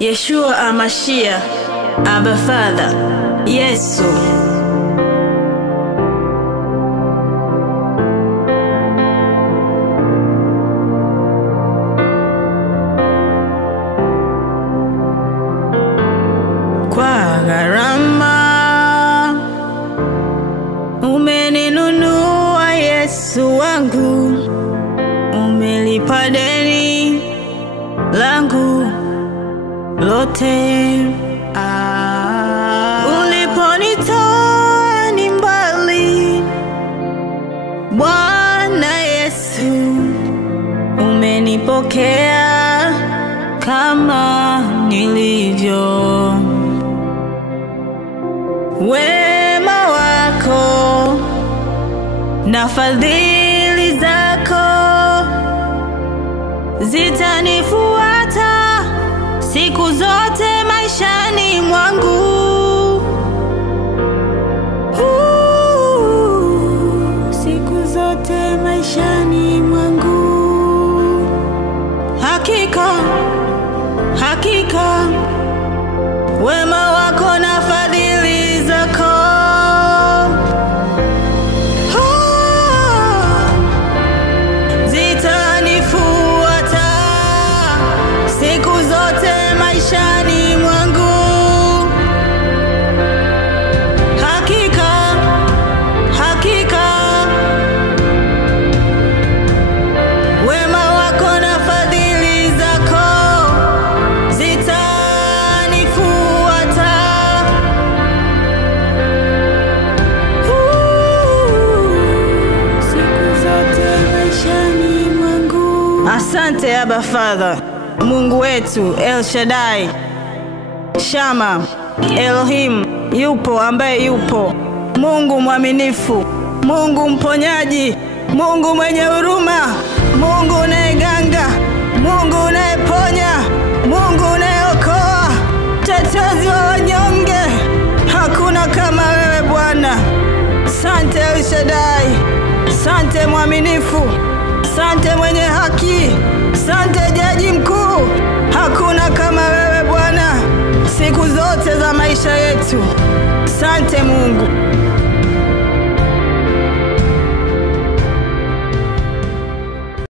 Yeshua Amashia, Abba Father, Yesu. Kwa gharama umeninunua Yesu wangu, umelipa deni langu lote. Uliponitoa ni mbali, Bwana Yesu, umenipokea kama nilivyo. Wema wako na fadhili zako zitanifuata siku zote maishani mwangu. Siku zote maishani mwangu. Hakika, hakika, wema wako na fadhili zako zitanifuata siku zote maishani mwangu. Hakika, hakika, wema wako na fadhili zako zitanifuata siku zote maishani mwangu. Asante Abba Father, Mungu wetu El Shaddai, Shama, Elohim, yupo ambaye yupo, Mungu mwaminifu, Mungu mponyaji, Mungu mwenye huruma, Mungu unayeganga, Mungu unayeponya, Mungu unayeokoa, mtetezi wa wanyonge. Hakuna kama wewe Bwana. Asante El Shaddai, asante mwaminifu, asante mwenye haki, asante jaji mkuu. Hakuna kama wewe Bwana siku zote za maisha yetu. Asante Mungu.